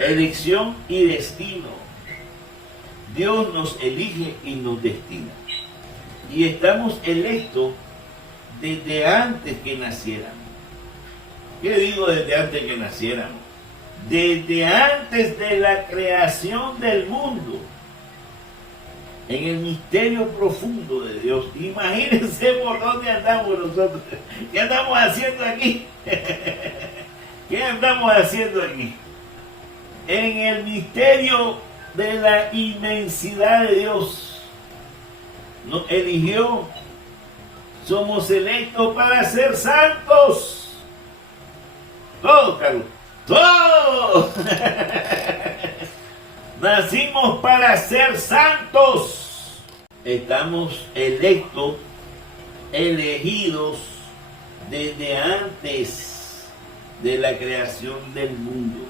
Elección y destino. Dios nos elige y nos destina. Y estamos electos desde antes que naciéramos. ¿Qué digo desde antes que naciéramos? Desde antes de la creación del mundo. En el misterio profundo de Dios. Imagínense por dónde andamos nosotros. ¿Qué andamos haciendo aquí? ¿Qué andamos haciendo aquí? En el misterio de la inmensidad de Dios. Nos eligió. Somos electos para ser santos. Todos, Carlos. Todos. Nacimos para ser santos. Estamos electos, elegidos desde antes de la creación del mundo.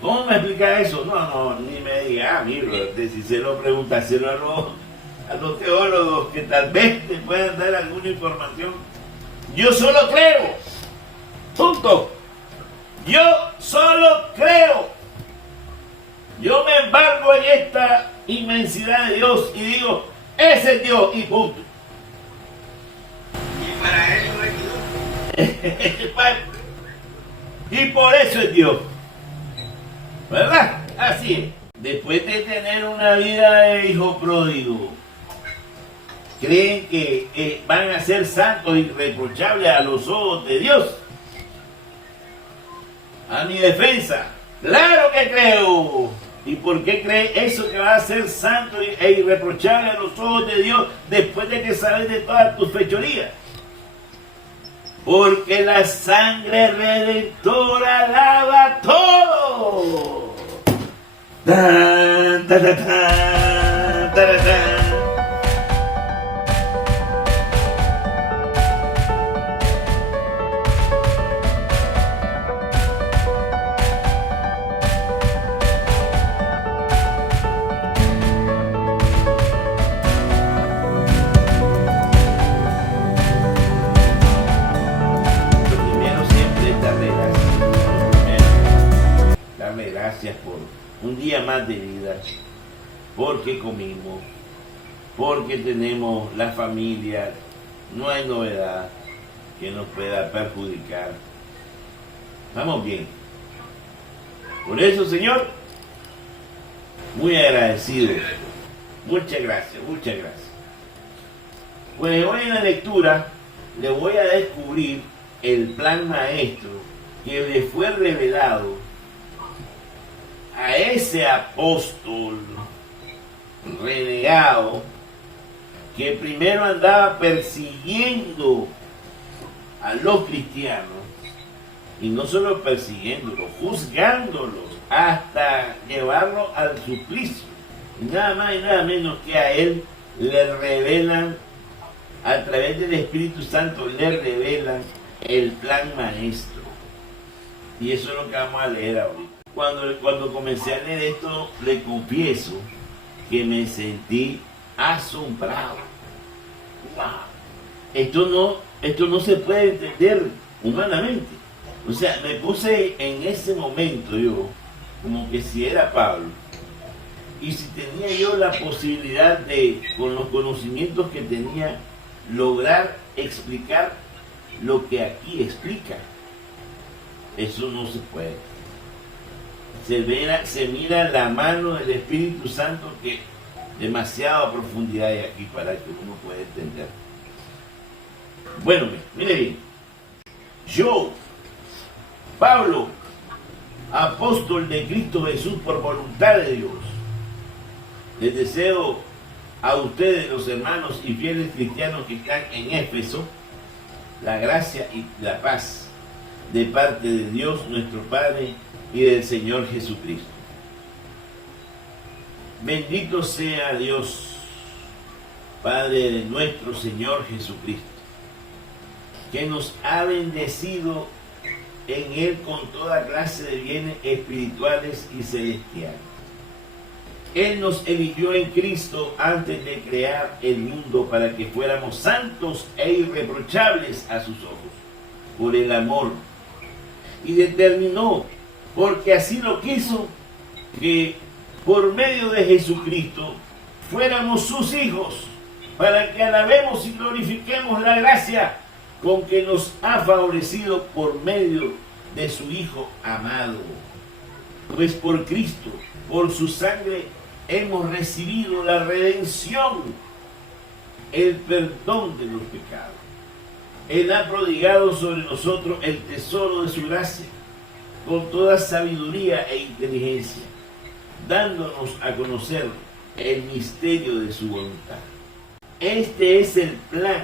¿Cómo me explica eso? No, ni me diga, mira, si se lo preguntaselo a los teólogos que tal vez te puedan dar alguna información. Yo solo creo. Punto. Yo solo creo. Yo me embargo en esta inmensidad de Dios y digo, ese es Dios y punto. Y para eso es Dios. Y por eso es Dios. ¿Verdad? Así es. Después de tener una vida de hijo pródigo, creen que van a ser santos y irreprochables a los ojos de Dios. A mi defensa, claro que creo. ¿Y por qué cree eso que va a ser santo e irreprochable a los ojos de Dios después de que sabes de todas tus fechorías? Porque la sangre redentora lava todo. Tan, ta, ta, tan, ta, ta, tan. Gracias por un día más de vida, porque comimos, porque tenemos la familia, no hay novedad que nos pueda perjudicar. Estamos bien. Por eso, Señor, muy agradecido. Muchas gracias, muchas gracias. Pues hoy en la lectura le voy a descubrir el plan maestro que le fue revelado a ese apóstol renegado que primero andaba persiguiendo a los cristianos, y no solo persiguiéndolos, juzgándolos hasta llevarlos al suplicio. Y nada más y nada menos que a él le revelan, a través del Espíritu Santo le revelan el plan maestro. Y eso es lo que vamos a leer ahorita. Cuando comencé a leer esto, le confieso que me sentí asombrado. ¡Wow! Esto no se puede entender humanamente. O sea, me puse en ese momento yo, como que si era Pablo, y si tenía yo la posibilidad de, con los conocimientos que tenía, lograr explicar lo que aquí explica. Eso no se puede. Se mira la mano del Espíritu Santo, que demasiada profundidad hay aquí para que uno pueda entender. Bueno, mire bien. Yo, Pablo, apóstol de Cristo Jesús por voluntad de Dios, les deseo a ustedes, los hermanos y fieles cristianos que están en Éfeso, la gracia y la paz de parte de Dios nuestro Padre y del Señor Jesucristo. Bendito sea Dios, Padre de nuestro Señor Jesucristo, que nos ha bendecido en Él con toda clase de bienes espirituales y celestiales. Él nos eligió en Cristo antes de crear el mundo para que fuéramos santos e irreprochables a sus ojos, por el amor, y determinó porque así lo quiso, que por medio de Jesucristo fuéramos sus hijos, para que alabemos y glorifiquemos la gracia con que nos ha favorecido por medio de su Hijo amado. Pues por Cristo, por su sangre, hemos recibido la redención, el perdón de los pecados. Él ha prodigado sobre nosotros el tesoro de su gracia, con toda sabiduría e inteligencia, dándonos a conocer el misterio de su voluntad. Este es el plan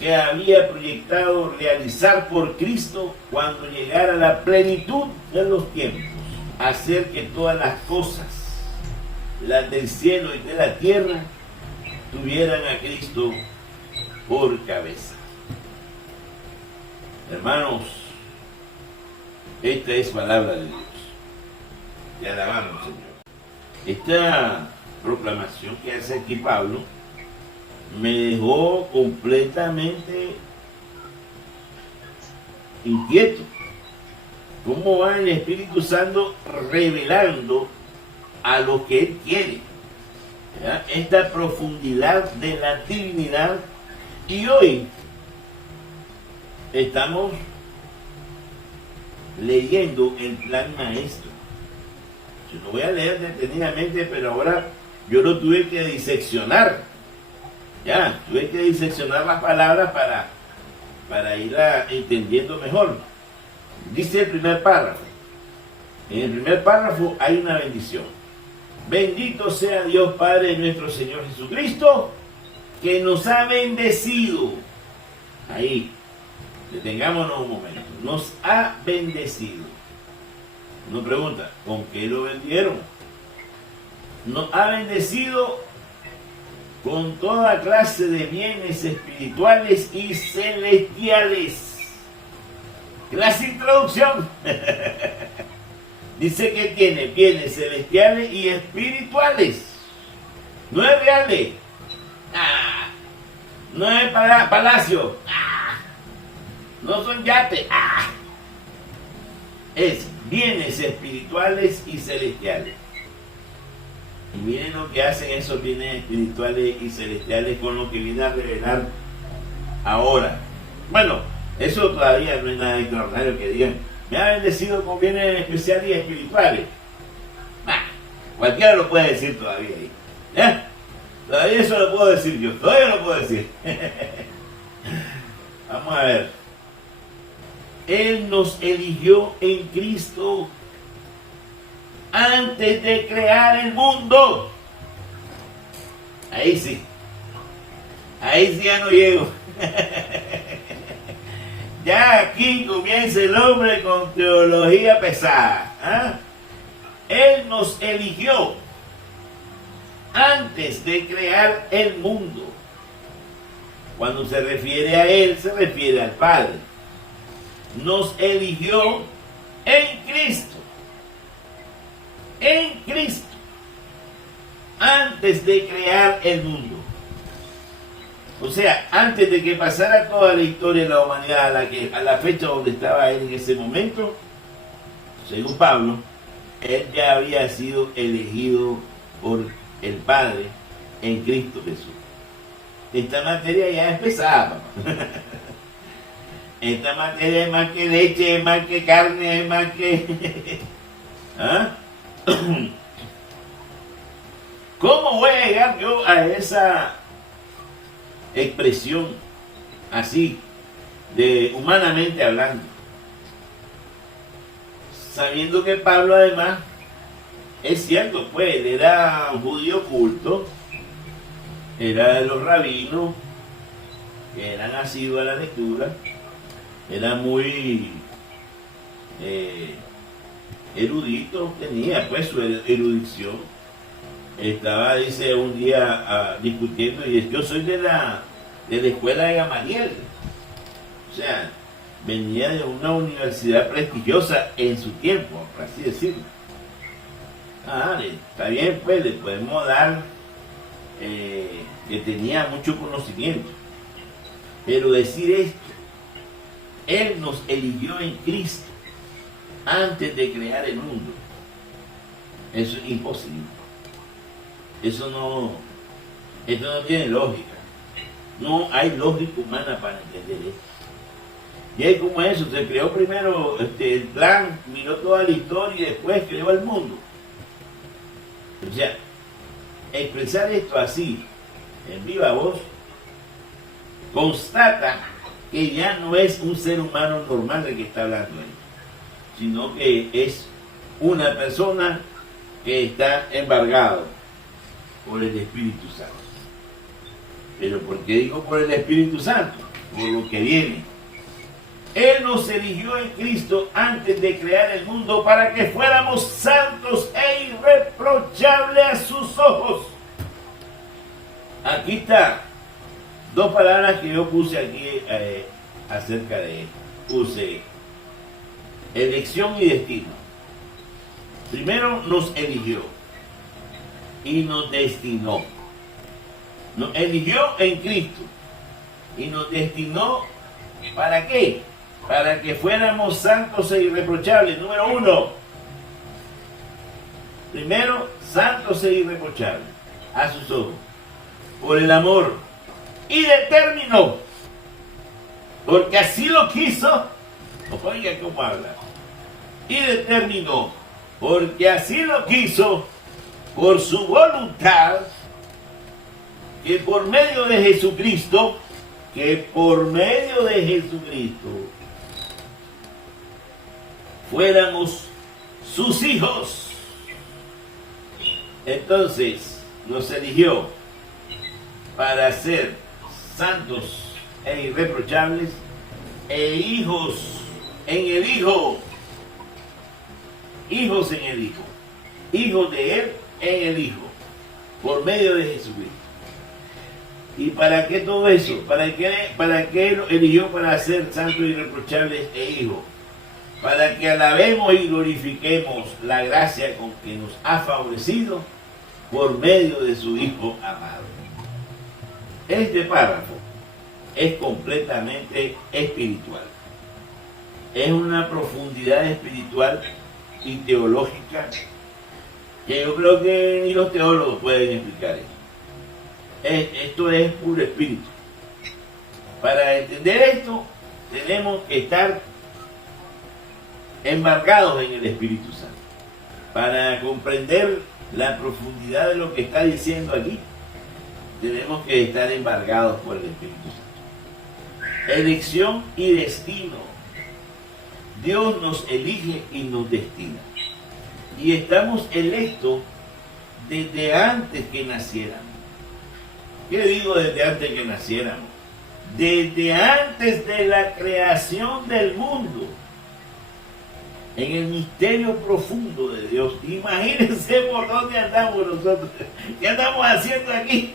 que había proyectado realizar por Cristo cuando llegara la plenitud de los tiempos, hacer que todas las cosas, las del cielo y de la tierra, tuvieran a Cristo por cabeza. Hermanos, esta es palabra de Dios. Te alabamos, Señor. Esta proclamación que hace aquí Pablo me dejó completamente inquieto. ¿Cómo va el Espíritu Santo revelando a lo que Él quiere? ¿Ya? Esta profundidad de la divinidad. Y hoy estamos leyendo el plan maestro. Yo lo voy a leer detenidamente, pero ahora yo lo tuve que diseccionar. Ya, tuve que diseccionar las palabras para irla entendiendo mejor. Dice el primer párrafo. En el primer párrafo hay una bendición. Bendito sea Dios Padre de nuestro Señor Jesucristo, que nos ha bendecido. Ahí, detengámonos un momento. Nos ha bendecido. Uno pregunta, ¿con qué lo vendieron? Nos ha bendecido con toda clase de bienes espirituales y celestiales. Clase introducción. Dice que tiene bienes celestiales y espirituales. No es reales. No es palacio. No son yates. Es bienes espirituales y celestiales. Y miren lo que hacen esos bienes espirituales y celestiales con lo que viene a revelar ahora. Bueno, eso todavía no es nada extraordinario que digan, me ha bendecido con bienes especiales y espirituales. Cualquiera lo puede decir todavía ahí. ¿Ya? Todavía eso lo puedo decir yo, todavía lo puedo decir. Vamos a ver. Él nos eligió en Cristo antes de crear el mundo. Ahí sí ya no llego. Ya aquí comienza el hombre con teología pesada. ¿Ah? Él nos eligió antes de crear el mundo. Cuando se refiere a Él, se refiere al Padre. Nos eligió en Cristo. En Cristo. Antes de crear el mundo. O sea, antes de que pasara toda la historia de la humanidad a la fecha donde estaba Él en ese momento, según Pablo, Él ya había sido elegido por el Padre en Cristo Jesús. Esta materia ya es pesada, papá. Esta materia es más que leche, es más que carne, es más que... ¿Ah? ¿Cómo voy a llegar yo a esa expresión así, de humanamente hablando? Sabiendo que Pablo además, es cierto, pues, él era un judío culto, era de los rabinos, que eran asiduos a la lectura, era muy erudito, tenía pues su erudición. Estaba, dice, un día discutiendo, y yo soy de la escuela de Gamaliel. O sea, venía de una universidad prestigiosa en su tiempo, por así decirlo. Está bien, pues, le podemos dar que tenía mucho conocimiento. Pero decir esto, Él nos eligió en Cristo antes de crear el mundo. Eso es imposible. Eso no tiene lógica. No hay lógica humana para entender esto. Y es como eso, se creó primero el plan, miró toda la historia y después creó el mundo. O sea, expresar esto así, en viva voz, constata que ya no es un ser humano normal el que está hablando ahí, sino que es una persona que está embargado por el Espíritu Santo. ¿Pero por qué digo por el Espíritu Santo? Por lo que viene. Él nos eligió en Cristo antes de crear el mundo para que fuéramos santos e irreprochables a sus ojos. Aquí está, dos palabras que yo puse aquí acerca de él. Puse elección y destino. Primero nos eligió y nos destinó. Nos eligió en Cristo y nos destinó, ¿para qué? Para que fuéramos santos e irreprochables. Número uno. Primero, santos e irreprochables a sus ojos. Por el amor. Y determinó. Porque así lo quiso. Oiga cómo habla. Y determinó. Porque así lo quiso. Por su voluntad. Que por medio de Jesucristo. Fuéramos sus hijos. Entonces nos eligió para ser santos e irreprochables e hijos en el Hijo. Hijos en el Hijo. Hijos de Él en el Hijo. Por medio de Jesucristo. ¿Y para qué todo eso? ¿Para qué Él eligió para ser santos e irreprochables e hijos? Para que alabemos y glorifiquemos la gracia con que nos ha favorecido por medio de su Hijo amado. Este párrafo es completamente espiritual. Es una profundidad espiritual y teológica que yo creo que ni los teólogos pueden explicar eso. Esto es puro espíritu. Para entender esto, tenemos que estar embarcados en el Espíritu Santo. Para comprender la profundidad de lo que está diciendo aquí, tenemos que estar embargados por el Espíritu Santo. Elección y destino. Dios nos elige y nos destina. Y estamos electos desde antes que naciéramos. ¿Qué digo desde antes que naciéramos? Desde antes de la creación del mundo. En el misterio profundo de Dios. Imagínense por dónde andamos nosotros. ¿Qué andamos haciendo aquí?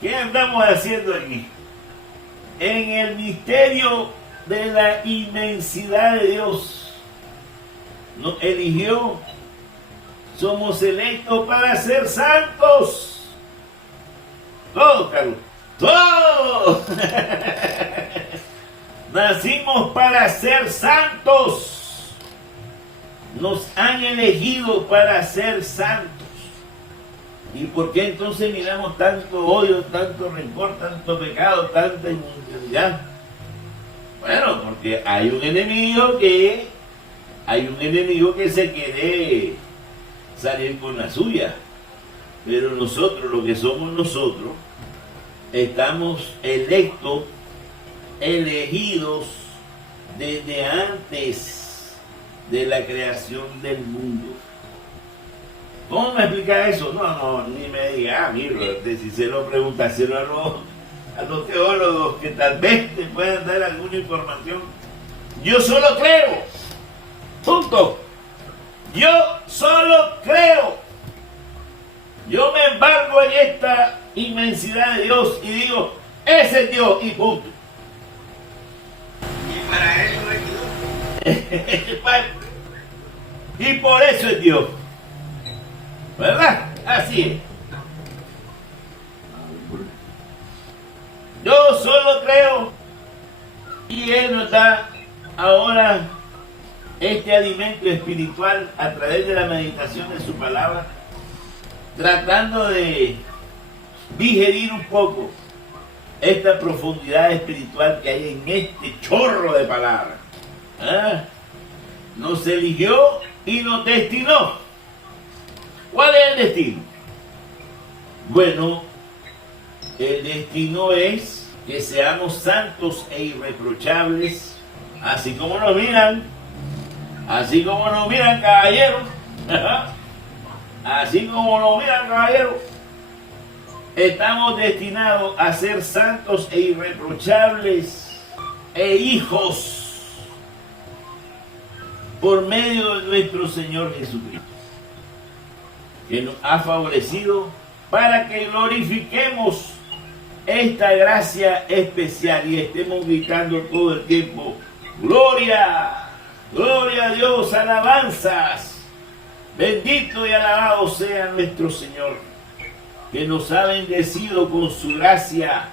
¿Qué andamos haciendo aquí? En el misterio de la inmensidad de Dios. Nos eligió. Somos electos para ser santos. Todos, Carlos. Todos. Nacimos para ser santos. Nos han elegido para ser santos. ¿Y por qué entonces miramos tanto odio, tanto rencor, tanto pecado, tanta inmunidad? Bueno, porque hay un enemigo que se quiere salir con la suya. Pero nosotros, lo que somos nosotros, estamos electos, elegidos desde antes de la creación del mundo. ¿Cómo me explica eso? No, ni me diga, mire, si se lo preguntaselo a los teólogos que tal vez te puedan dar alguna información. Yo solo creo. Punto. Yo solo creo. Yo me embargo en esta inmensidad de Dios y digo, ese es Dios y punto. Y para eso es Dios. Y por eso es Dios. ¿Verdad? Así es. Yo solo creo y Él nos da ahora este alimento espiritual a través de la meditación de su palabra, tratando de digerir un poco esta profundidad espiritual que hay en este chorro de palabras. ¿Ah? Nos eligió y nos destinó. ¿Cuál es el destino? Bueno, el destino es que seamos santos e irreprochables, así como nos miran, caballeros. Así como nos miran, caballeros. Estamos destinados a ser santos e irreprochables e hijos por medio de nuestro Señor Jesucristo, que nos ha favorecido para que glorifiquemos esta gracia especial y estemos gritando todo el tiempo: ¡Gloria! ¡Gloria a Dios! ¡Alabanzas! Bendito y alabado sea nuestro Señor, que nos ha bendecido con su gracia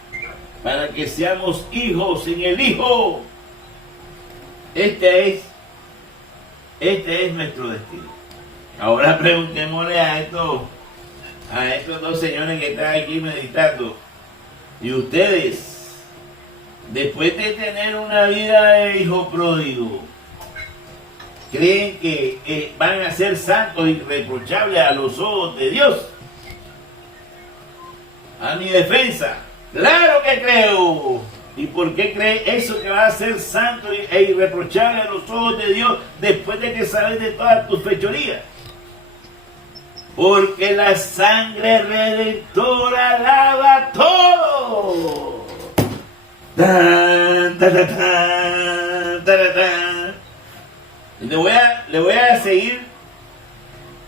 para que seamos hijos en el Hijo. Este es nuestro destino. Ahora preguntémosle a estos dos señores que están aquí meditando: ¿y ustedes, después de tener una vida de hijo pródigo, creen que van a ser santos y irreprochables a los ojos de Dios? A mi defensa, claro que creo. ¿Y por qué cree eso, que va a ser santo e irreprochable a los ojos de Dios después de que sabes de todas tus fechorías? Porque la sangre redentora lava todo. Tan, tan, tan, tan, tan, tan. Le voy a seguir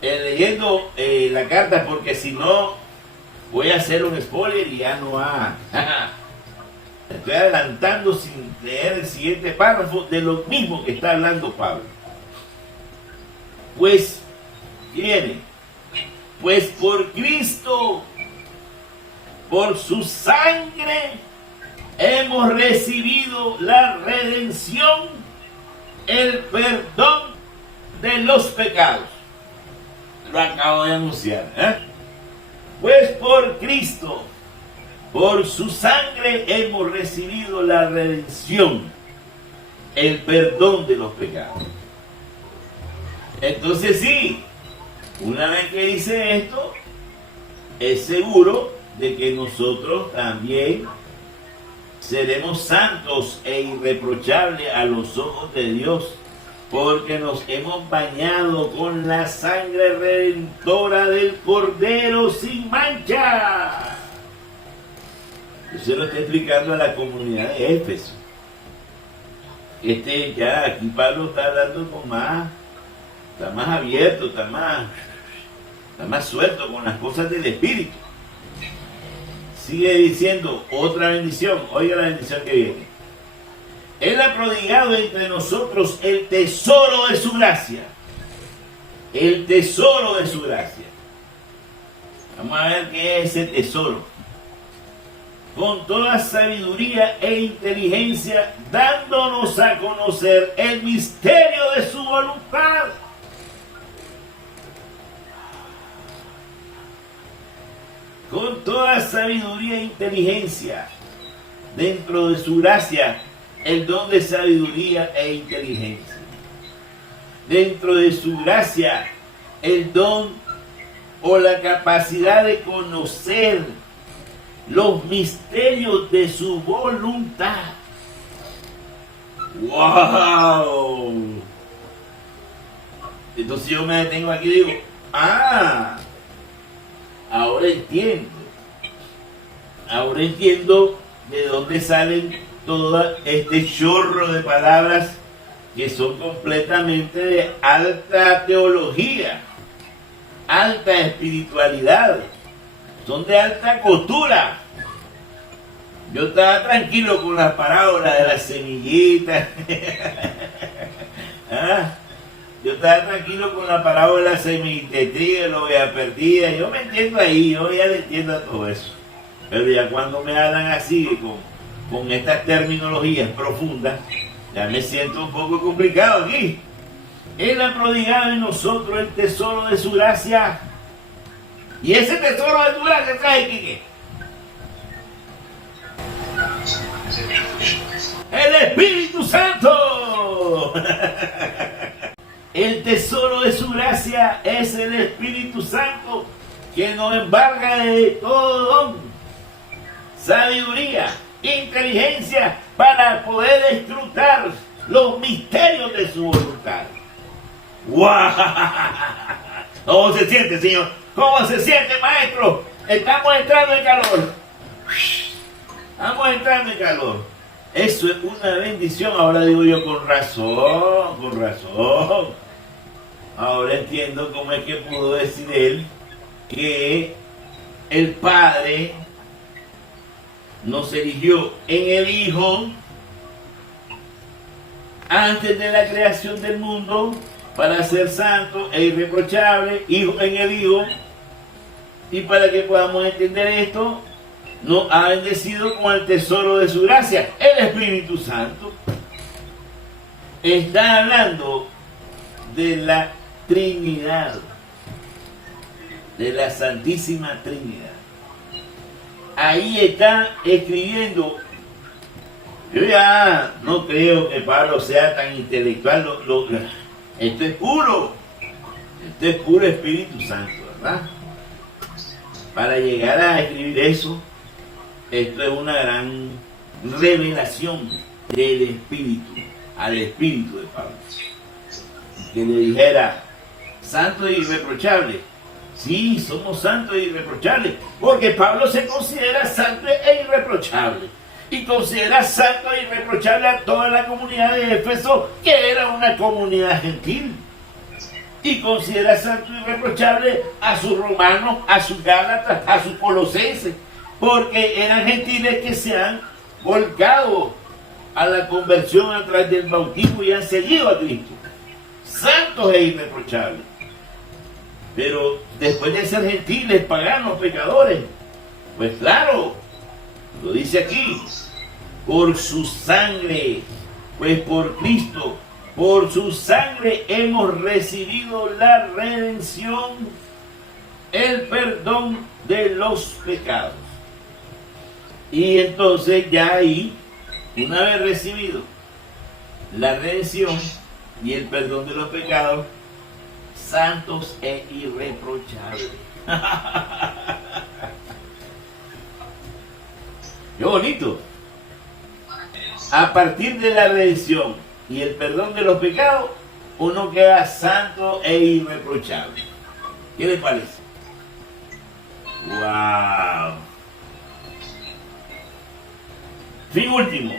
leyendo la carta, porque si no voy a hacer un spoiler y ya no va. Estoy adelantando sin leer el siguiente párrafo de lo mismo que está hablando Pablo. Pues, viene, pues por Cristo, por su sangre, hemos recibido la redención, el perdón de los pecados. Lo acabo de anunciar, ¿eh? Pues por Cristo, por su sangre hemos recibido la redención, el perdón de los pecados. Entonces sí, una vez que dice esto, es seguro de que nosotros también seremos santos e irreprochables a los ojos de Dios, porque nos hemos bañado con la sangre redentora del Cordero sin mancha. Yo se lo estoy explicando a la comunidad de Éfeso. Ya aquí Pablo está hablando con más, está más abierto, está más suelto con las cosas del Espíritu. Sigue diciendo otra bendición. Oiga la bendición que viene. Él ha prodigado entre nosotros el tesoro de su gracia. El tesoro de su gracia. Vamos a ver qué es ese tesoro. Con toda sabiduría e inteligencia, dándonos a conocer el misterio de su voluntad. Con toda sabiduría e inteligencia, dentro de su gracia, el don de sabiduría e inteligencia. Dentro de su gracia, el don o la capacidad de conocer los misterios de su voluntad. ¡Wow! Entonces yo me detengo aquí y digo: ahora entiendo. Ahora entiendo de dónde salen todo este chorro de palabras que son completamente de alta teología, alta espiritualidad, son de alta costura. Yo estaba tranquilo con las parábolas de las semillitas. Yo estaba tranquilo con la parábola de la semillita de trigo, la oveja perdida. Yo me entiendo ahí, yo ya le entiendo a todo eso. Pero ya cuando me hablan así, con estas terminologías profundas, ya me siento un poco complicado aquí. Él ha prodigado en nosotros el tesoro de su gracia. Y ese tesoro de su gracia, ¿sabes qué? El Espíritu Santo. El tesoro de su gracia es el Espíritu Santo, que nos embarga de todo don, sabiduría, inteligencia, para poder escrutar los misterios de su voluntad. ¡Guau! ¿Cómo se siente, Señor? ¿Cómo se siente, maestro? Estamos entrando en calor. Estamos entrando en calor. Eso es una bendición. Ahora digo yo, con razón, con razón. Ahora entiendo cómo es que pudo decir él que el Padre nos eligió en el Hijo antes de la creación del mundo para ser santo e irreprochable, Hijo en el Hijo. Y para que podamos entender esto, nos ha bendecido con el tesoro de su gracia, el Espíritu Santo. Está hablando de la Trinidad, de la Santísima Trinidad. Ahí está escribiendo. Yo ya no creo que Pablo sea tan intelectual. Esto es puro Espíritu Santo, ¿verdad? Para llegar a escribir eso, esto es una gran revelación del Espíritu, al Espíritu de Pablo. Que le dijera, santo e irreprochable. Sí, somos santos e irreprochables, porque Pablo se considera santo e irreprochable. Y considera santo e irreprochable a toda la comunidad de Éfeso, que era una comunidad gentil. Y considera santo y irreprochable a sus romanos, a sus gálatas, a sus colosenses, porque eran gentiles que se han volcado a la conversión a través del bautismo y han seguido a Cristo. Santos e irreprochables. Pero después de ser gentiles, paganos, pecadores, pues claro, lo dice aquí, por su sangre, pues por Cristo, por su sangre hemos recibido la redención, el perdón de los pecados. Y entonces ya ahí, una vez recibido la redención y el perdón de los pecados, santos e irreprochables. ¡Qué bonito! A partir de la redención y el perdón de los pecados, uno queda santo e irreprochable. ¿Qué les parece? ¡Wow! Fin último.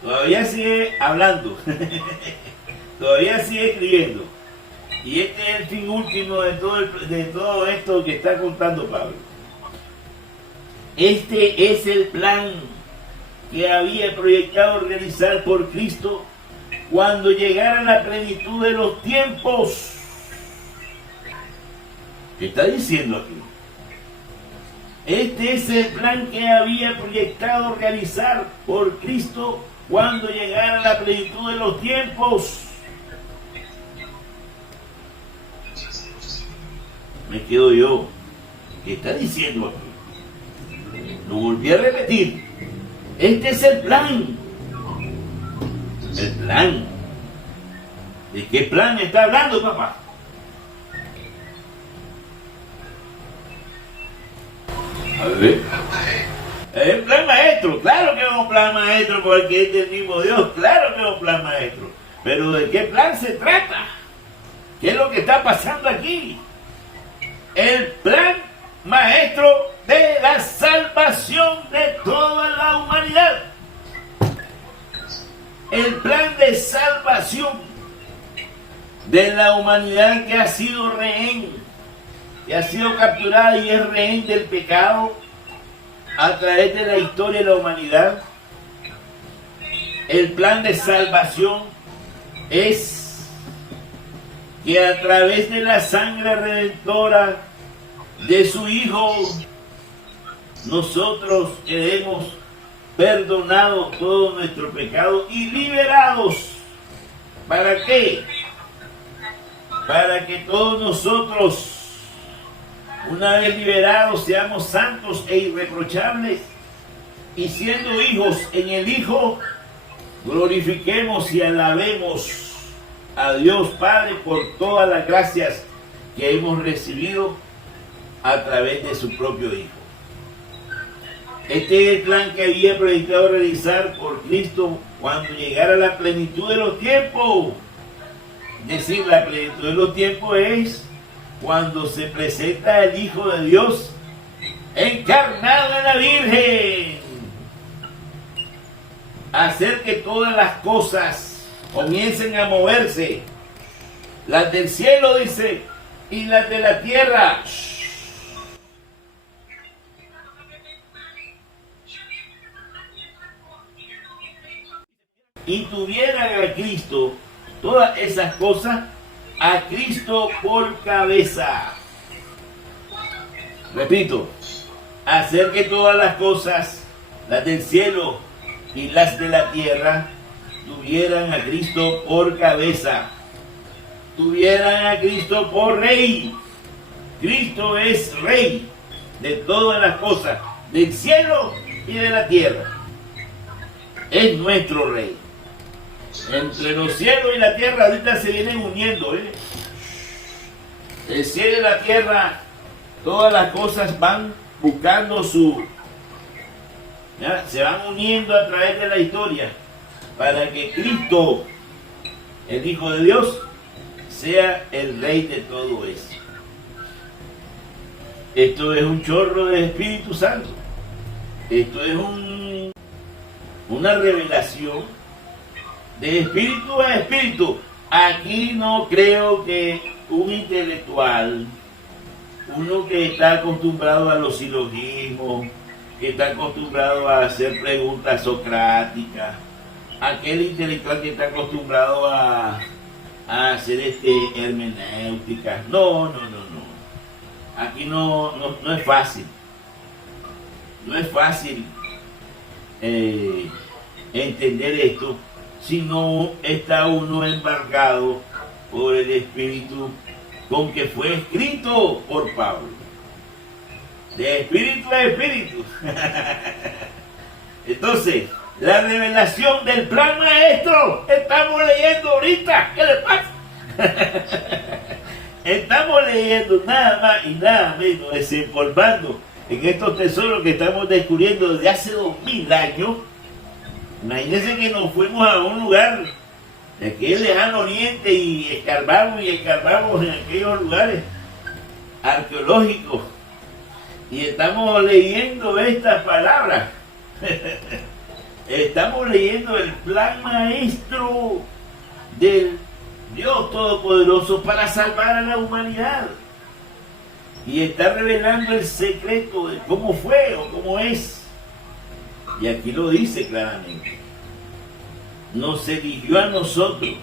Todavía sigue hablando. Todavía sigue escribiendo. Y este es el fin último de todo esto que está contando Pablo. Este es el plan que había proyectado realizar por Cristo cuando llegara la plenitud de los tiempos. ¿Qué está diciendo aquí? Este es el plan que había proyectado realizar por Cristo cuando llegara la plenitud de los tiempos. Me quedo yo. ¿Qué está diciendo aquí? Lo volví a repetir. Este es el plan. El plan. ¿De qué plan está hablando, papá? A ver. Es un plan maestro. Claro que es un plan maestro porque es del mismo Dios. Claro que es un plan maestro. Pero ¿de qué plan se trata? ¿Qué es lo que está pasando aquí? El plan maestro de la salvación de toda la humanidad. El plan de salvación de la humanidad que ha sido rehén, que ha sido capturada y es rehén del pecado a través de la historia de la humanidad. El plan de salvación es que a través de la sangre redentora de su Hijo, nosotros quedemos perdonados todo nuestro pecado y liberados. ¿Para qué? para que todos nosotros, una vez liberados, seamos santos e irreprochables, y siendo hijos en el Hijo, glorifiquemos y alabemos a Dios Padre por todas las gracias que hemos recibido a través de su propio Hijo. Este es el plan que había predicado realizar por Cristo cuando llegara la plenitud de los tiempos. Es decir, la plenitud de los tiempos es cuando se presenta el Hijo de Dios encarnado en la Virgen. Hacer que todas las cosas comiencen a moverse. Las del cielo, dice, y las de la tierra. Y tuvieran a Cristo, todas esas cosas, a Cristo por cabeza. Repito, hacer que todas las cosas, las del cielo y las de la tierra, tuvieran a Cristo por cabeza, tuvieran a Cristo por rey. Cristo es rey de todas las cosas, del cielo y de la tierra. Es nuestro rey. Entre los cielos y la tierra ahorita se vienen uniendo, El cielo y la tierra, todas las cosas van buscando se van uniendo a través de la historia para que Cristo, el Hijo de Dios, sea el Rey de todo eso. Esto es un chorro de Espíritu Santo. Esto es una revelación de espíritu a espíritu. Aquí no creo que un intelectual, uno que está acostumbrado a los silogismos, que está acostumbrado a hacer preguntas socráticas, aquel intelectual que está acostumbrado a hacer hermenéuticas. No. Aquí no es fácil. No es fácil entender esto si no está uno embargado por el Espíritu con que fue escrito por Pablo. De espíritu a espíritu. Entonces, la revelación del plan maestro, estamos leyendo ahorita. ¿Qué le pasa? Estamos leyendo nada más y nada menos, desempolvando en estos tesoros que estamos descubriendo desde hace 2000 años. Imagínense que nos fuimos a un lugar de aquel lejano oriente y escarbamos en aquellos lugares arqueológicos y estamos leyendo estas palabras. Estamos leyendo el plan maestro del Dios Todopoderoso para salvar a la humanidad y está revelando el secreto de cómo fue o cómo es. Y aquí lo dice claramente. Nos eligió a nosotros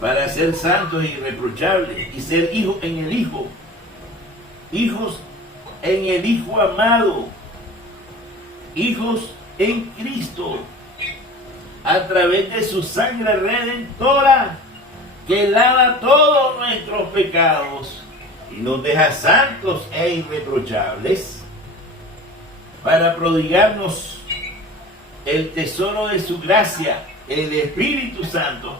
para ser santos e irreprochables y ser hijos en el Hijo. Hijos en el Hijo amado. Hijos en Cristo. A través de su sangre redentora que lava todos nuestros pecados y nos deja santos e irreprochables, para prodigarnos el tesoro de su gracia, el Espíritu Santo,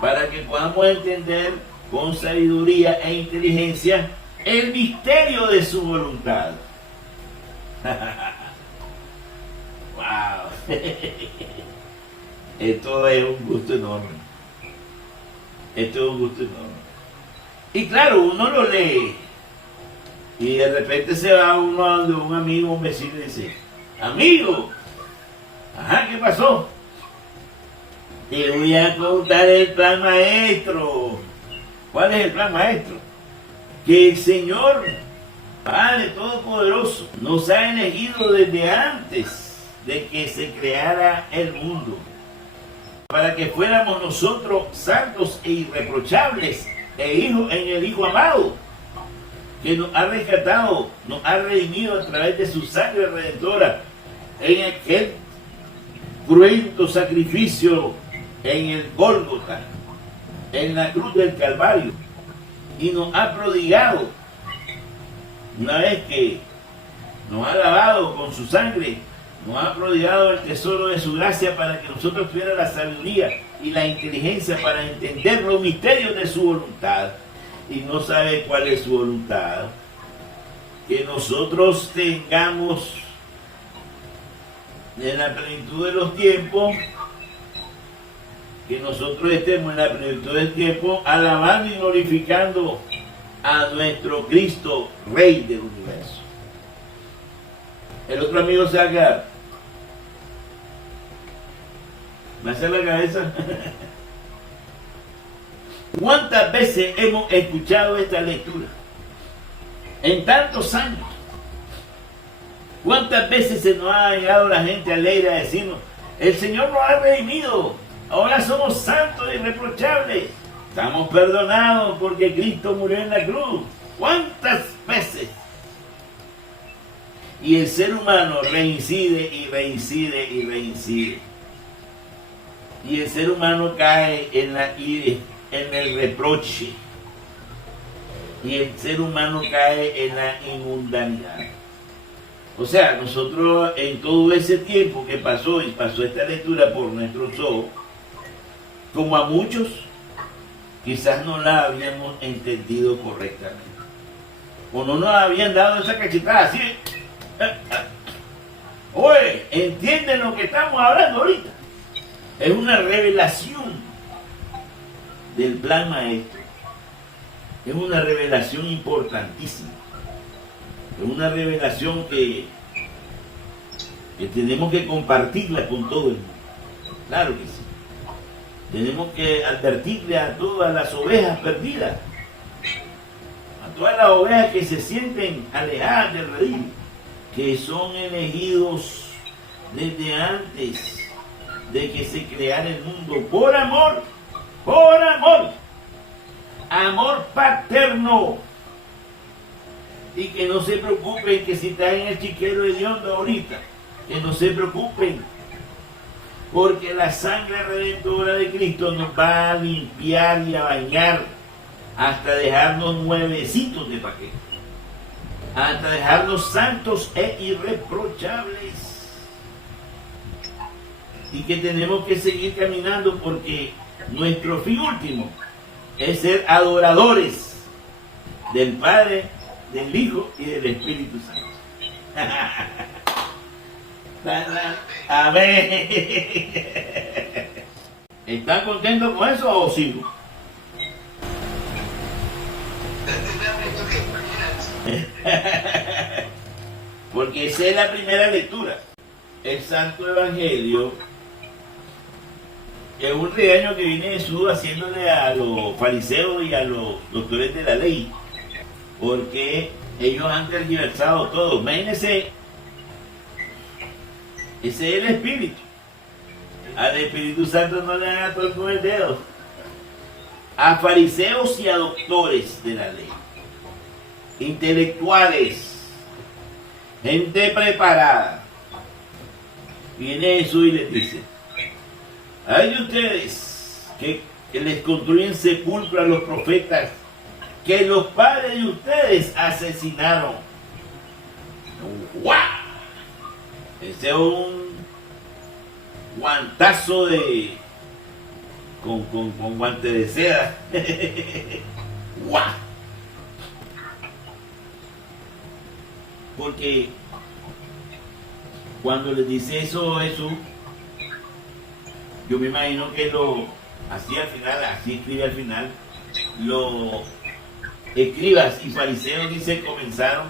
para que podamos entender con sabiduría e inteligencia el misterio de su voluntad. ¡Wow! Esto es un gusto enorme. Esto es un gusto enorme. Y claro, uno lo lee y de repente se va uno de un amigo, un vecino y dice: amigo, ajá, ¿qué pasó? Te voy a contar el plan maestro. ¿Cuál es el plan maestro? Que el Señor, Padre Todopoderoso, nos ha elegido desde antes de que se creara el mundo, para que fuéramos nosotros santos e irreprochables e hijos en el Hijo amado, que nos ha rescatado, nos ha redimido a través de su sangre redentora en aquel cruento sacrificio en el Gólgota, en la cruz del Calvario y nos ha prodigado, una vez que nos ha lavado con su sangre, nos ha prodigado el tesoro de su gracia para que nosotros tuviéramos la sabiduría y la inteligencia para entender los misterios de su voluntad. Y no sabe cuál es su voluntad. Que nosotros tengamos en la plenitud de los tiempos, que nosotros estemos en la plenitud del tiempo alabando y glorificando a nuestro Cristo, Rey del universo. El otro amigo se va a quedar. ¿Me hace la cabeza? ¿Cuántas veces hemos escuchado esta lectura? En tantos años. ¿Cuántas veces se nos ha llegado la gente alegre a decirnos, el Señor nos ha redimido, ahora somos santos e irreprochables, estamos perdonados porque Cristo murió en la cruz? ¿Cuántas veces? Y el ser humano reincide y reincide y reincide. Y el ser humano cae en el reproche. Y el ser humano cae en la inmundanidad. O sea, nosotros en todo ese tiempo que pasó, y pasó esta lectura por nuestros ojos, como a muchos, quizás no la habíamos entendido correctamente. O no nos habían dado esa cachetada así. Oye, ¿entienden lo que estamos hablando ahorita? Es una revelación del plan maestro. Es una revelación importantísima. Es una revelación que tenemos que compartirla con todo el mundo. Claro que sí. Tenemos que advertirle a todas las ovejas perdidas, a todas las ovejas que se sienten alejadas del redil, que son elegidos desde antes de que se creara el mundo, por amor, amor paterno. Y que no se preocupen que si están en el chiquero hediondo ahorita, que no se preocupen, porque la sangre redentora de Cristo nos va a limpiar y a bañar hasta dejarnos nuevecitos de paquete, hasta dejarnos santos e irreprochables. Y que tenemos que seguir caminando porque nuestro fin último es ser adoradores del Padre, del Hijo y del Espíritu Santo. Amén. ¿Están contentos con eso o sigo? Porque esa es la primera lectura. El Santo Evangelio es un regaño que viene Jesús haciéndole a los fariseos y a los doctores de la ley, porque ellos han tergiversado todo. Imagínense, ese es el Espíritu. Al Espíritu Santo no le hagan todo con el dedo. A fariseos y a doctores de la ley, intelectuales, gente preparada, viene Jesús y les dice: hay de ustedes que les construyen sepulcro a los profetas que los padres de ustedes asesinaron. ¡Guau! Ese es un guantazo con guante de seda. ¡Guau! Porque cuando les dice eso Jesús, yo me imagino que así escribe al final, los escribas y fariseos, dice, comenzaron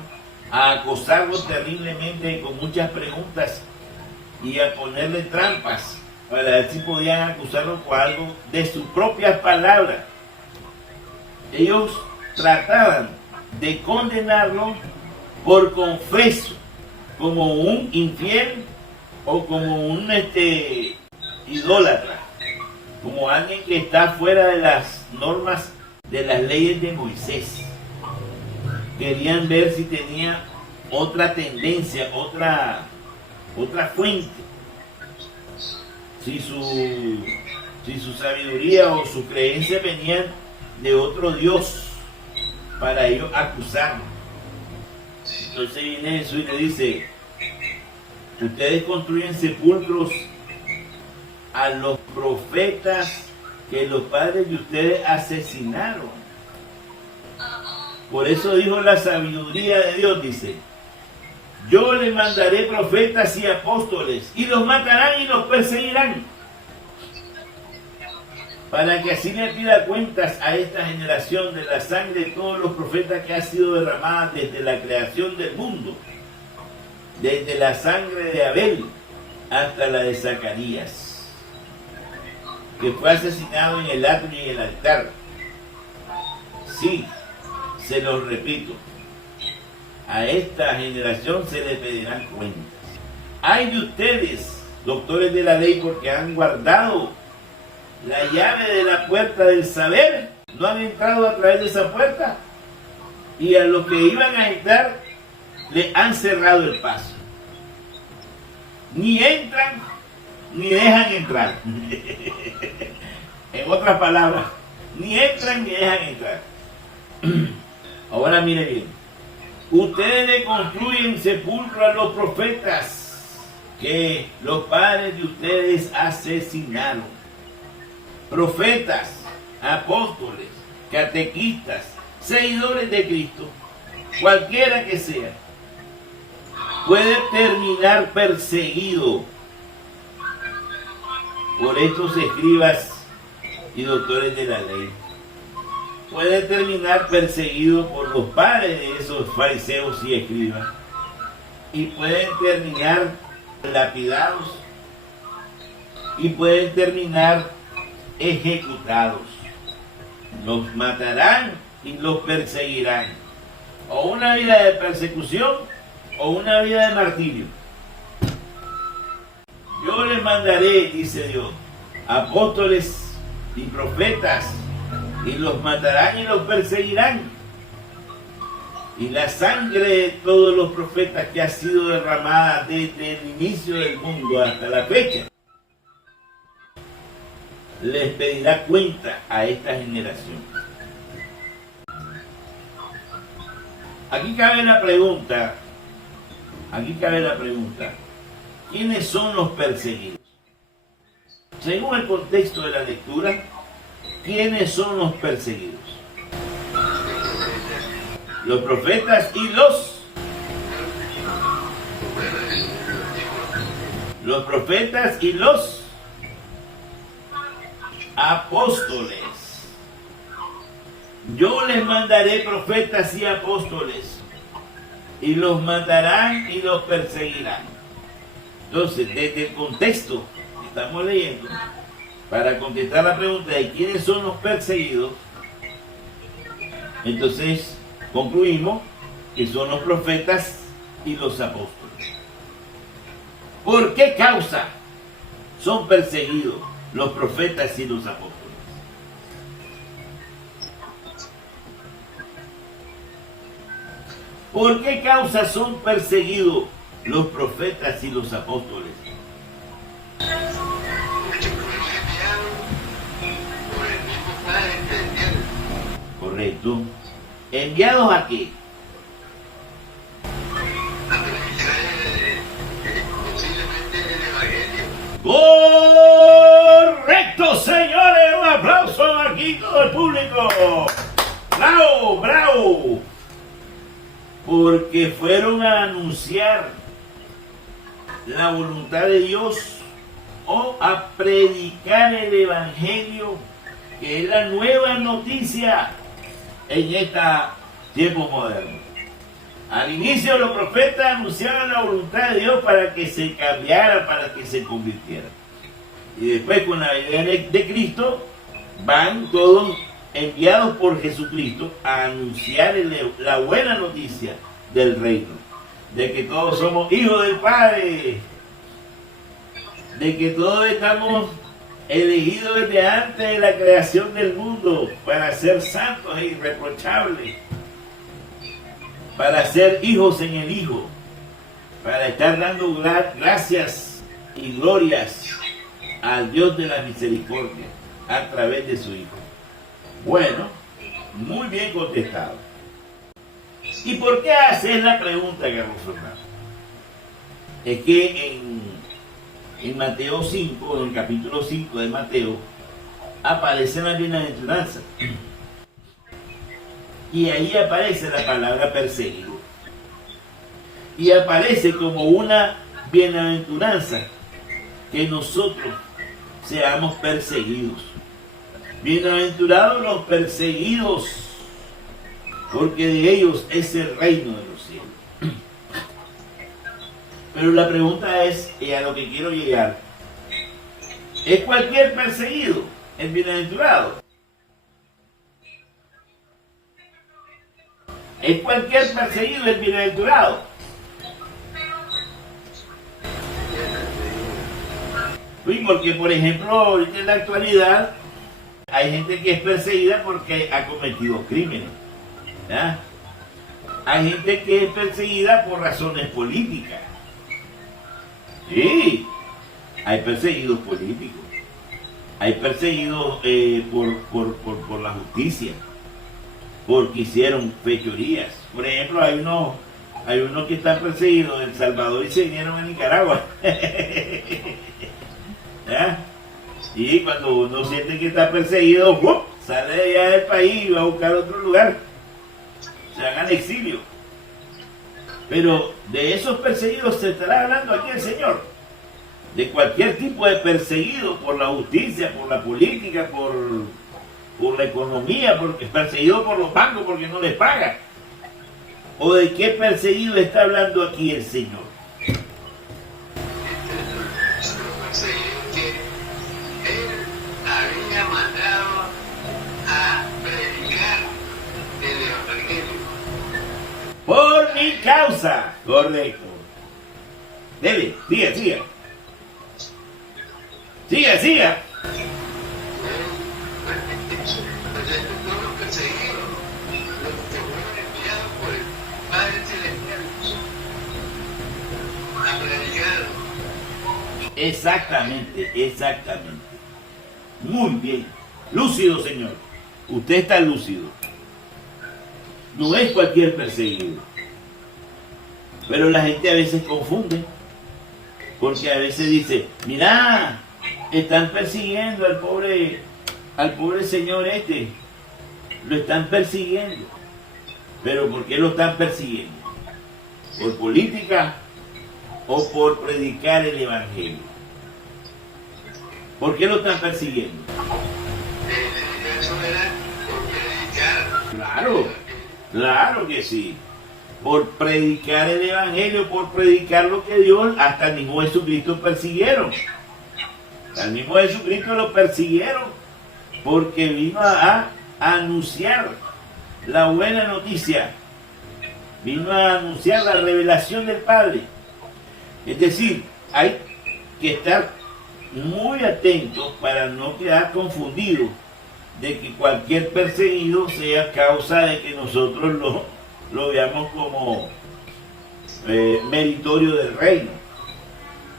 a acosarlo terriblemente con muchas preguntas y a ponerle trampas para ver si podían acusarlo por algo de sus propias palabras. Ellos trataban de condenarlo por confeso, como un infiel o como un idólatra, como alguien que está fuera de las normas de las leyes de Moisés. Querían ver si tenía otra tendencia, otra fuente, si su si su sabiduría o su creencia venían de otro Dios para ellos acusarlo. Entonces viene Jesús y le dice: ustedes construyen sepulcros a los profetas que los padres de ustedes asesinaron. Por eso dijo la sabiduría de Dios, dice: yo les mandaré profetas y apóstoles, y los matarán y los perseguirán, para que así le pida cuentas a esta generación de la sangre de todos los profetas que ha sido derramada desde la creación del mundo, desde la sangre de Abel hasta la de Zacarías, que fue asesinado en el atrio y en el altar. Sí, se los repito, a esta generación se le pedirán cuentas. Ay de ustedes, doctores de la ley, porque han guardado la llave de la puerta del saber, no han entrado a través de esa puerta, y a los que iban a entrar le han cerrado el paso. Ni entran ni dejan entrar. En otras palabras, ni entran ni dejan entrar. Ahora mire bien, ustedes le construyen sepulcro a los profetas que los padres de ustedes asesinaron. Profetas, apóstoles, catequistas, seguidores de Cristo, cualquiera que sea, puede terminar perseguido por estos escribas y doctores de la ley. Puede terminar perseguido por los padres de esos fariseos y escribas. Y pueden terminar lapidados. Y pueden terminar ejecutados. Los matarán y los perseguirán. O una vida de persecución o una vida de martirio. Yo les mandaré, dice Dios, apóstoles y profetas, y los matarán y los perseguirán. Y la sangre de todos los profetas que ha sido derramada desde el inicio del mundo hasta la fecha, les pedirá cuenta a esta generación. Aquí cabe la pregunta, ¿quiénes son los perseguidos? Según el contexto de la lectura, ¿quiénes son los perseguidos? Los profetas y los profetas y los apóstoles. Yo les mandaré profetas y apóstoles, y los matarán y los perseguirán. Entonces, desde el contexto que estamos leyendo, para contestar la pregunta de quiénes son los perseguidos, entonces concluimos que son los profetas y los apóstoles. ¿Por qué causa son perseguidos los profetas y los apóstoles? ¿Por qué causa son perseguidos los profetas y los apóstoles? Correcto. ¿Enviados a qué? Correcto, señores. Un aplauso aquí todo el público. ¡Bravo, bravo! Porque fueron a anunciar la voluntad de Dios o a predicar el evangelio, que es la nueva noticia en este tiempo moderno. Al inicio los profetas anunciaban la voluntad de Dios para que se cambiara, para que se convirtiera. Y después, con la venida de Cristo, van todos enviados por Jesucristo a anunciar la buena noticia del reino, de que todos somos hijos del Padre, de que todos estamos elegidos desde antes de la creación del mundo para ser santos e irreprochables, para ser hijos en el Hijo, para estar dando gracias y glorias al Dios de la misericordia a través de su Hijo. Bueno, muy bien contestado. ¿Y por qué haces la pregunta, Carlos Fernando? Es que en Mateo 5, en el capítulo 5 de Mateo, aparece la bienaventuranza. Y ahí aparece la palabra perseguido. Y aparece como una bienaventuranza que nosotros seamos perseguidos. Bienaventurados los perseguidos, porque de ellos es el reino de los cielos. Pero la pregunta es, y a lo que quiero llegar, ¿es cualquier perseguido el bienaventurado? ¿Es cualquier perseguido el bienaventurado? Sí, porque por ejemplo, ahorita en la actualidad hay gente que es perseguida porque ha cometido crímenes. ¿Ya? Hay gente que es perseguida por razones políticas. Sí, hay perseguidos políticos. Hay perseguidos por la justicia, porque hicieron fechorías. Por ejemplo, hay unos que están perseguidos en El Salvador y se vinieron a Nicaragua. ¿Ya? Y cuando uno siente que está perseguido, ¡up!, sale de allá del país y va a buscar otro lugar. Se van al exilio. Pero de esos perseguidos se estará hablando aquí el Señor. De cualquier tipo de perseguido por la justicia, por la política, por la economía, porque es perseguido por los bancos porque no les pagan. ¿O de qué perseguido está hablando aquí el Señor? Había mandado a predicar el Evangelio. Por mi causa. Correcto. Dele, siga. Siga. Todos los perseguidos, los que fueron enviados por el Padre Celestial a predicar. Exactamente. Muy bien. Lúcido, señor. Usted está lúcido. No es cualquier perseguido. Pero la gente a veces confunde. Porque a veces dice, mira, están persiguiendo al pobre señor este. Lo están persiguiendo. Pero ¿por qué lo están persiguiendo? ¿Por política o por predicar el Evangelio? ¿Por qué lo están persiguiendo? Eso era por predicar. Claro que sí. Por predicar el Evangelio, por predicar lo que Dios, hasta el mismo Jesucristo persiguieron. Al mismo Jesucristo lo persiguieron porque vino a anunciar la buena noticia. Vino a anunciar la revelación del Padre. Es decir, hay que estar muy atentos para no quedar confundidos de que cualquier perseguido sea causa de que nosotros lo veamos como meritorio del reino,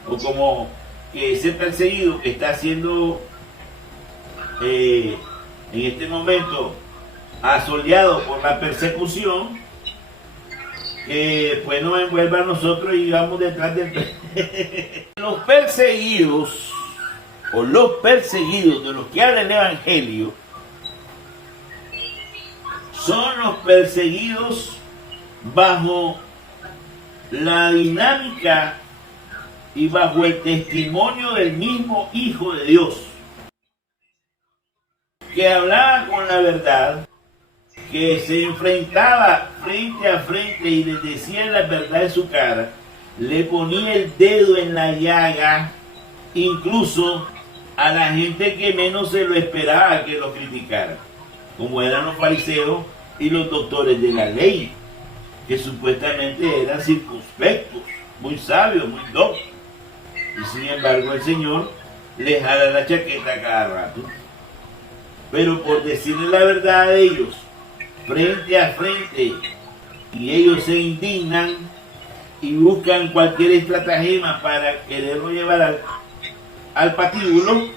o como que ese perseguido que está siendo en este momento asoleado por la persecución, que después nos envuelva a nosotros y vamos detrás del los perseguidos, o los perseguidos de los que habla el Evangelio, son los perseguidos bajo la dinámica y bajo el testimonio del mismo Hijo de Dios, que hablaba con la verdad, que se enfrentaba frente a frente y le decía la verdad en su cara, le ponía el dedo en la llaga, incluso a la gente que menos se lo esperaba que lo criticara, como eran los fariseos y los doctores de la ley, que supuestamente eran circunspectos, muy sabios, muy doctos. Y sin embargo el Señor les jala la chaqueta cada rato. Pero por decirle la verdad a ellos, frente a frente, y ellos se indignan y buscan cualquier estratagema para quererlo llevar al patíbulo,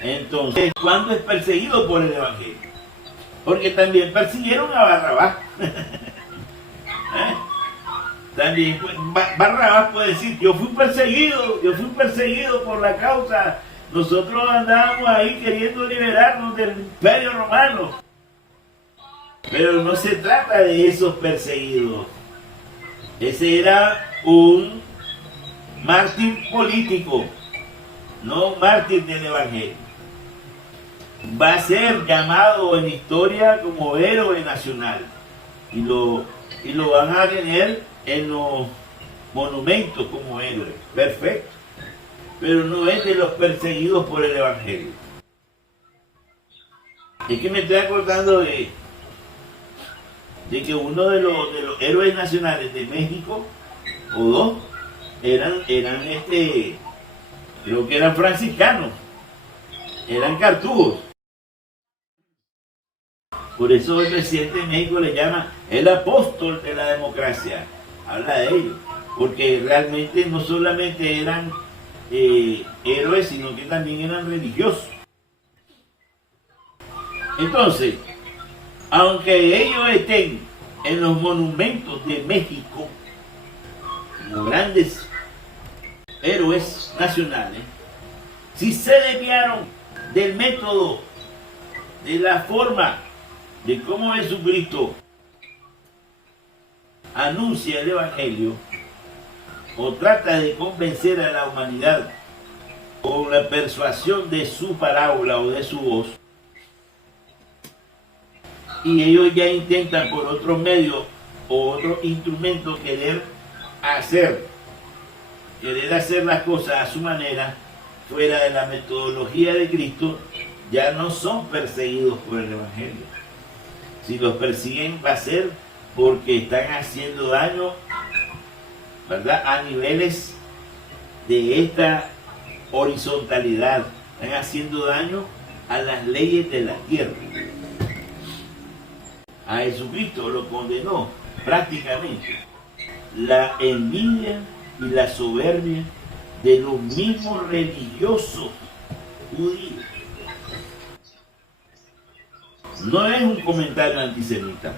entonces, ¿cuándo es perseguido por el Evangelio? Porque también persiguieron a Barrabás. ¿Eh? También Barrabás puede decir, yo fui perseguido por la causa. Nosotros andábamos ahí queriendo liberarnos del Imperio Romano. Pero no se trata de esos perseguidos. Ese era un mártir político, no un mártir del Evangelio. Va a ser llamado en historia como héroe nacional. Y lo van a tener en los monumentos como héroe. Perfecto. Pero no es de los perseguidos por el Evangelio. Es que me estoy acordando de que uno de los héroes nacionales de México, o dos, eran creo que eran franciscanos, eran cartujos. Por eso el presidente de México le llama el apóstol de la democracia. Habla de ellos, porque realmente no solamente eran héroes, sino que también eran religiosos. Entonces, aunque ellos estén en los monumentos de México como grandes héroes nacionales, si se desviaron del método, de la forma de cómo Jesucristo anuncia el Evangelio o trata de convencer a la humanidad con la persuasión de su parábola o de su voz, y ellos ya intentan por otro medio o otro instrumento querer hacer las cosas a su manera, fuera de la metodología de Cristo, ya no son perseguidos por el Evangelio. Si los persiguen va a ser porque están haciendo daño, ¿verdad?, a niveles de esta horizontalidad, están haciendo daño a las leyes de la tierra. A Jesucristo lo condenó prácticamente la envidia y la soberbia de los mismos religiosos judíos. No es un comentario antisemita.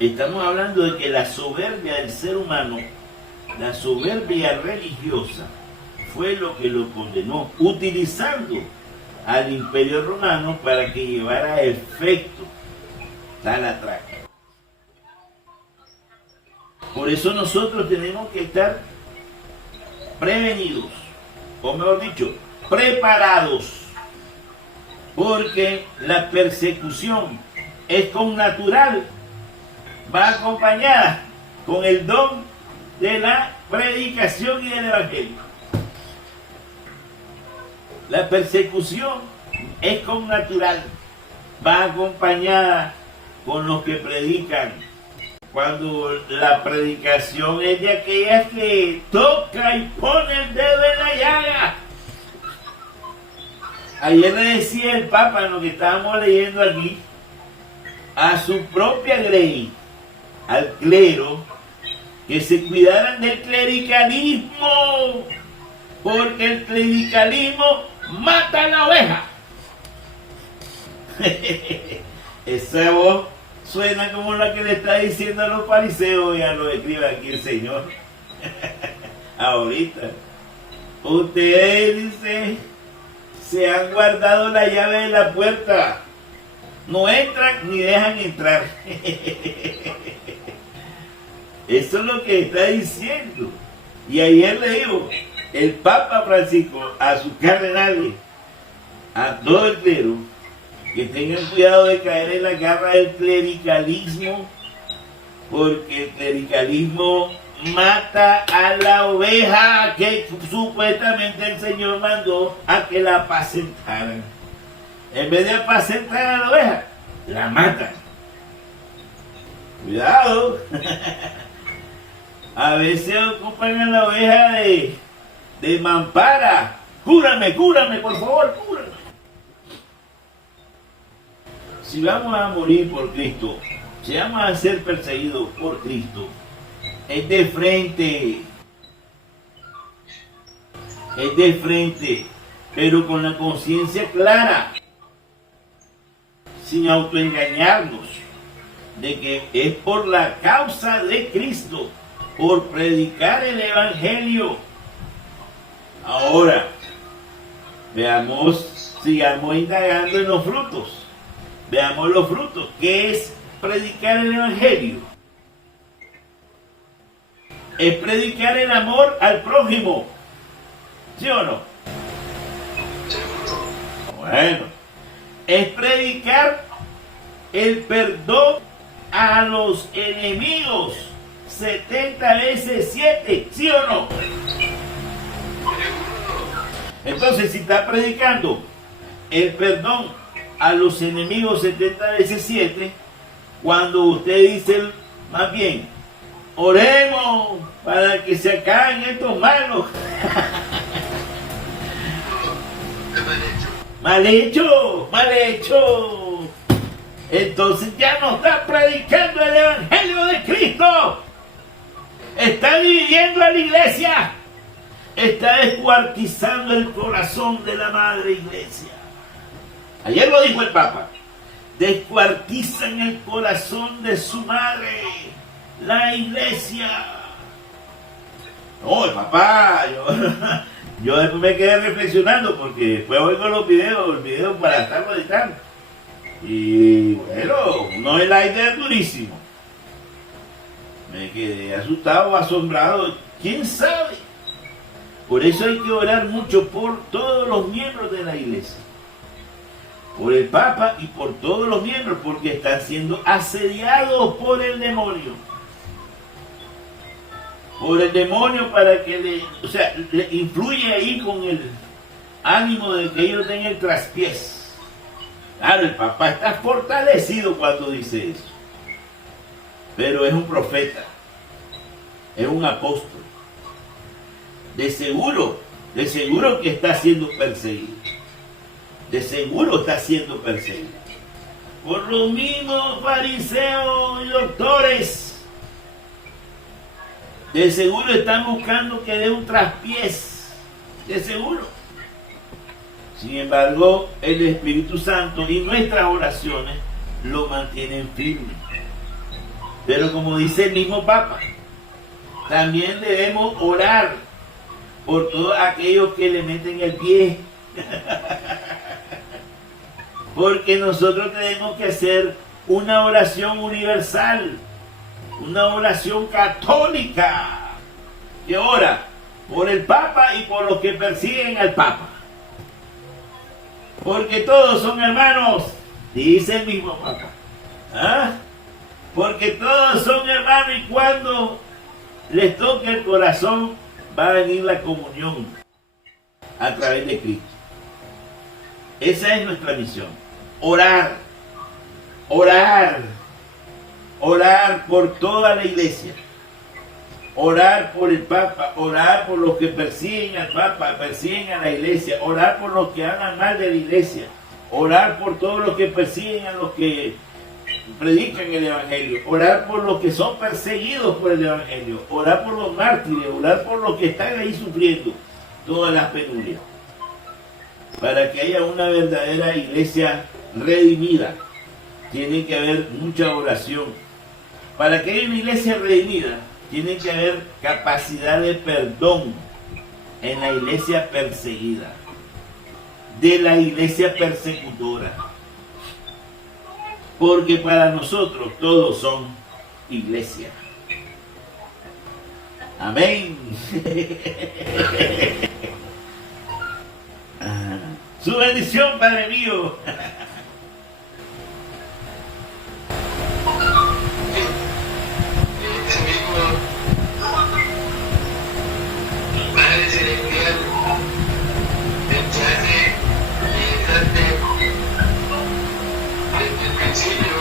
Estamos hablando de que la soberbia del ser humano, la soberbia religiosa, fue lo que lo condenó, utilizando al Imperio Romano para que llevara a efecto tal atraco. Por eso nosotros tenemos que estar prevenidos, o mejor dicho, preparados, porque la persecución es connatural, va acompañada con el don de la predicación y del Evangelio. La persecución es connatural, va acompañada con los que predican. Cuando la predicación es de aquellas que toca y pone el dedo en la llaga. Ayer le decía el Papa, en lo que estábamos leyendo aquí, a su propia grey, al clero, que se cuidaran del clericalismo, porque el clericalismo mata a la oveja. Esa voz suena como la que le está diciendo a los fariseos, y a los escriba aquí el Señor. Ahorita, ustedes, dice, se han guardado la llave de la puerta, no entran ni dejan entrar. Eso es lo que está diciendo. Y ayer le digo, el Papa Francisco a sus cardenales, a todo el clero, que tengan cuidado de caer en la garra del clericalismo, porque el clericalismo mata a la oveja que supuestamente el Señor mandó a que la apacentaran. En vez de apacentar a la oveja, la matan. Cuidado. A veces ocupan a la oveja de mampara. Cúrame, por favor, cúrame. Si vamos a morir por Cristo, si vamos a ser perseguidos por Cristo, es de frente. es de frente, pero con la conciencia clara, sin autoengañarnos, de que es por la causa de Cristo, por predicar el Evangelio. Ahora, sigamos indagando en los frutos. Veamos los frutos. ¿Qué es predicar el Evangelio? Es predicar el amor al prójimo. ¿Sí o no? Bueno, es predicar el perdón a los enemigos 70 veces 7, ¿sí o no? Entonces, si está predicando el perdón a los enemigos 70 veces 7, cuando usted dice, más bien, oremos para que se acaben estos malos. Mal hecho, mal hecho. Entonces ya no está predicando el Evangelio de Cristo. Está dividiendo a la iglesia. Está descuartizando el corazón de la madre iglesia. Ayer lo dijo el Papa. Descuartizan el corazón de su madre, la iglesia. No, el Papa, yo después me quedé reflexionando porque después oigo los videos para estarlo editando. Y bueno, no el aire es durísimo. Me quedé asustado, asombrado. ¿Quién sabe? Por eso hay que orar mucho por todos los miembros de la iglesia. Por el Papa y por todos los miembros, porque están siendo asediados por el demonio. Por el demonio para que le influye ahí con el ánimo de que ellos den el traspiés. Claro, el Papa está fortalecido cuando dice eso. Pero es un profeta. Es un apóstol. De seguro que está siendo perseguido. De seguro está siendo perseguido. Por los mismos fariseos y doctores. De seguro están buscando que dé un traspiés. De seguro. Sin embargo, el Espíritu Santo y nuestras oraciones lo mantienen firme. Pero como dice el mismo Papa, también debemos orar por todos aquellos que le meten el pie. Porque nosotros tenemos que hacer una oración universal, una oración católica, que ora por el Papa y por los que persiguen al Papa. Porque todos son hermanos, dice el mismo Papa. ¿Ah? Porque todos son hermanos y cuando les toque el corazón va a venir la comunión a través de Cristo. Esa es nuestra misión. Orar. Orar. Orar por toda la iglesia. Orar por el Papa. Orar por los que persiguen al Papa, persiguen a la iglesia. Orar por los que hablan mal de la iglesia. Orar por todos los que persiguen a los que predican el Evangelio. Orar por los que son perseguidos por el Evangelio. Orar por los mártires. Orar por los que están ahí sufriendo todas las penurias. Para que haya una verdadera iglesia redimida, tiene que haber mucha oración. Para que haya una iglesia redimida, tiene que haber capacidad de perdón en la iglesia perseguida, de la iglesia persecutora. Porque para nosotros todos son iglesia. Amén. Su bendición, Padre mío. Padre Celestial, mensaje militante desde el principio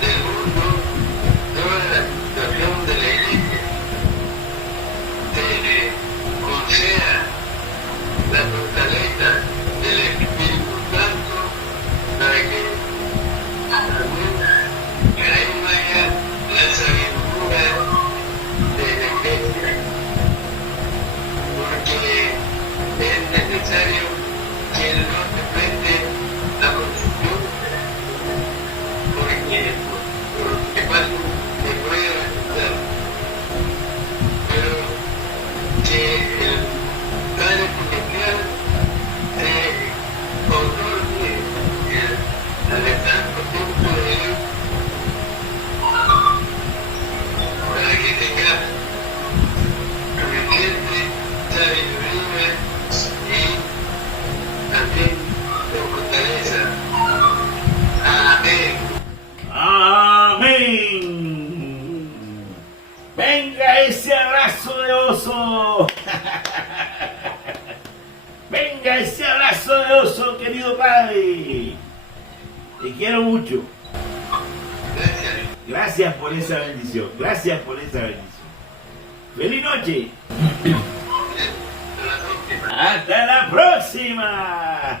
del mundo, toda la situación de la iglesia, te conceda la fortaleza del Espíritu Santo, la Te quiero mucho. Gracias. Gracias por esa bendición. Gracias por esa bendición. ¡Feliz noche! Hasta la próxima. ¡Hasta la próxima!